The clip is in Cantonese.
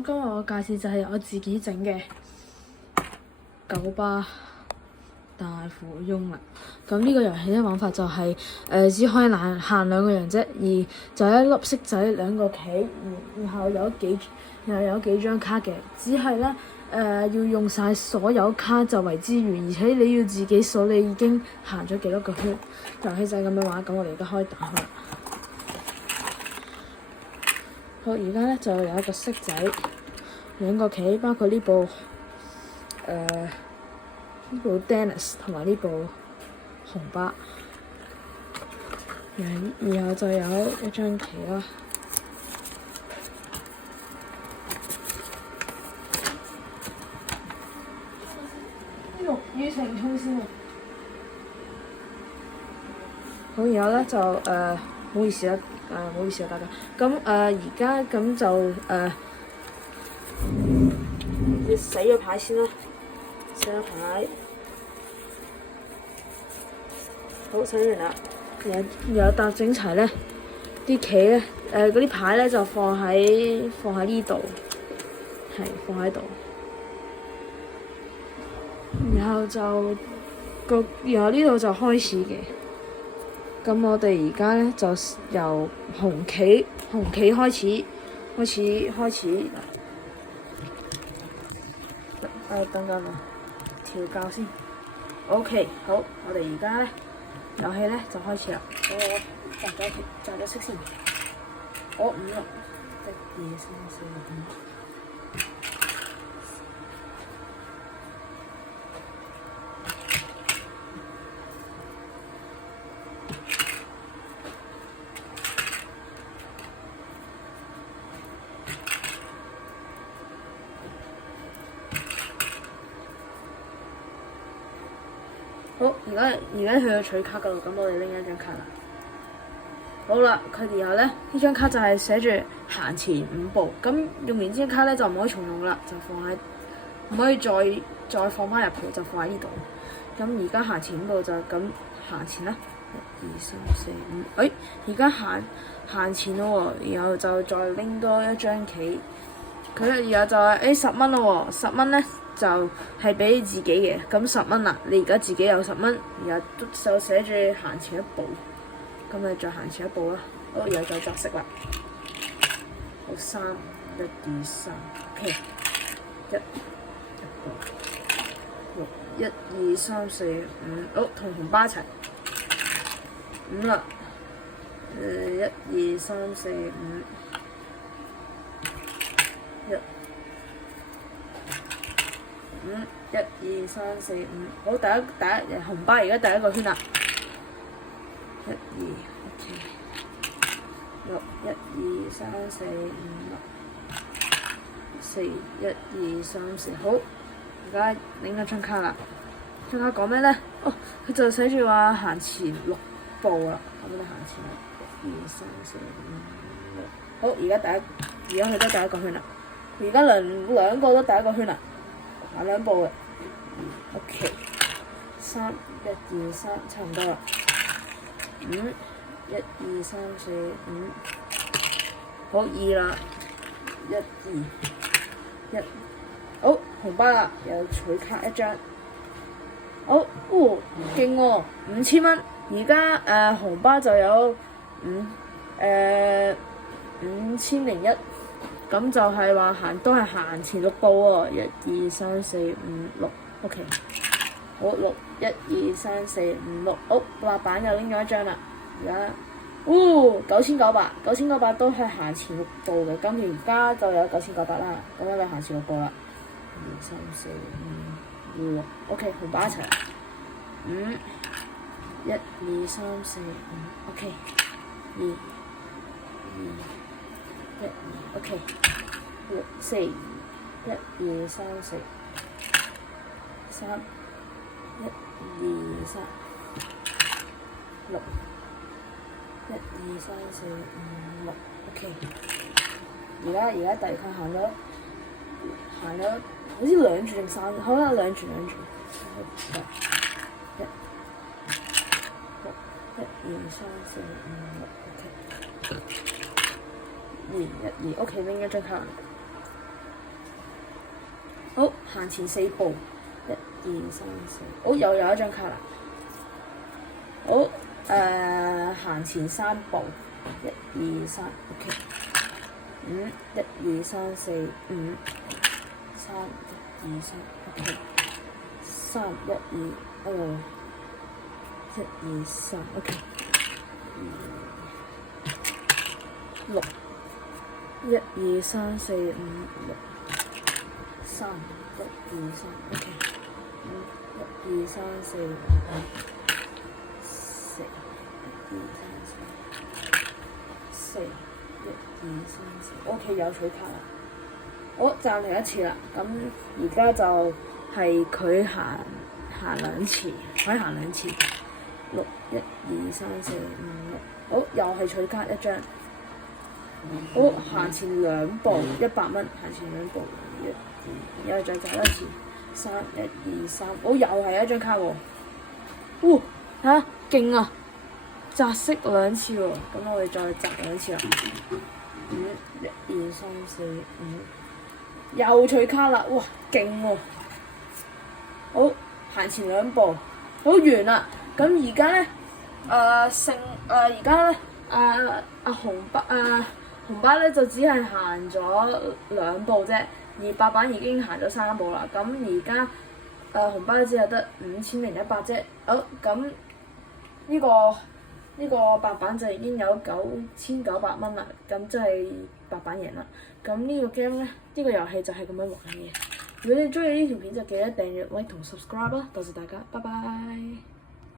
咁今日我介紹就係我自己整嘅九巴大富翁啦。咁呢個遊戲嘅玩法就係、只可以限兩個人啫，而就一粒骰仔兩個棋，然後有幾張卡嘅，只係咧要用晒所有卡就為之完，而且你要自己數你已經行咗幾多個圈。遊戲就係咁樣玩。咁我哋而家可以打開啦。好，而家咧就有一個骰仔，兩個棋，包括呢部Dennis 同埋呢部紅巴，然後就有一張棋啦。呢個雨情衝先啊！好，然後咧就唔好意思啦，唔好意思啊大家。咁而家咁就你洗咗牌先啦，洗咗牌。好，洗完啦，然後搭整齊咧，啲棋咧，嗰啲牌咧就放喺呢度，係放喺度。然後然後呢度就開始嘅。咁我哋而家咧就由紅棋開始。等陣啊，調校先。OK， 好，我哋而家咧遊戲咧就開始啦。就咗色先。我5、6、1、2、3、4、5。好，而家去到取卡嗰度，咁我哋拎一張卡啦。好啦，然後咧呢張卡就係寫住行前5步，咁用完呢張卡咧就唔可以重用啦，就唔可以再放翻入去，就放喺呢度。咁而家行前5步就咁行前啦，1、2、3、4、5。而家行前咯喎，然後就再拎多一張棋，然後就係10蚊咯喎，10蚊咧。就係俾你自己嘅，咁10蚊啦，你而家自己有10蚊，然後就寫住行前1步，咁你再行前1步啦。好，然後再作色啦。好，3、1、2、3 ，OK， 6、1、2、3、4、5，好，同紅巴一齊5啦。1、2、3、4、5。1、2、3、4、5，好，第一紅巴而家第一個圈啦。1、2 ，OK。6、1、2、3、4、5、6、4、1、2、3、4，好，而家拎一張卡啦。張卡講咩咧？哦，佢就寫住話行前6步啦。咁你行前1、2、3、4、5、6。好，而家佢都第一個圈啦。而家兩個都第一個圈啦。行2步嘅 ，OK， 3、1、2、3，差唔多啦。5、1、2、3、4、5，好2啦。1、2、1，好紅巴啦，又取卡一張。好，勁喎，5000蚊。而家紅巴就有5001。咁就係話都係行前6步喎，1、2、3、4、5、6，OK。好，6、1、2、3、4、5、6，好，滑板又拎咗一張啦。而家，9900都係行前6步嘅，咁而家就有9900啦。咁我哋行前6步啦。1、2、3、4、5、6，OK， 紅巴一齊。5、1、2、3、4、5，OK。2、2。1、2 ，OK， 4、1、2、3、4、3、1、2、3、6、1、2、3、4、5、6，OK。而家第二個行咗，好似兩轉定3，好啦，兩轉。1、2、3、4、5、6，OK。2、1、2，OK， 拎一張卡。好，行前4步，1、2、3、4，好，又有一張卡啦。好，行前3步，1、2、3 ，OK。5、1、2、3、4、5、3、1、2、3 ，OK。3、1、2，1、2、3 ，OK。6、1、2、3、4、5、6、3、1、2、3 ，OK。5、1、2、3、4、5、4、1、2、3、4、4、1、2、3、4 ，OK， 有取卡啦。好，暫停一次啦。咁而家就係佢行2次，可以行2次。6、1、2、3、4、5、6，好，又係取卡1張。好，行前2步，100蚊，行前2步，1、2，又再擲1次，3、1、2、3，好，又係1張卡喎。哇，嚇，勁啊！擲色2次喎，咁我哋再擲2次啦。5、1、2、3、4、5，又取卡啦！哇，勁喎！好，行前2步，好，完啦。咁而家咧，而家咧，紅巴咧就只係行咗2步啫，而白板已經行咗3步啦。咁而家紅巴只係得5100啫。好，咁呢個白板就已經有9900蚊啦。咁即係白板贏啦。咁呢個 game 咧，呢個遊戲就係咁樣玩嘅。如果你中意呢條片就記得訂閱、like 同 subscribe 啦。多謝大家，拜拜。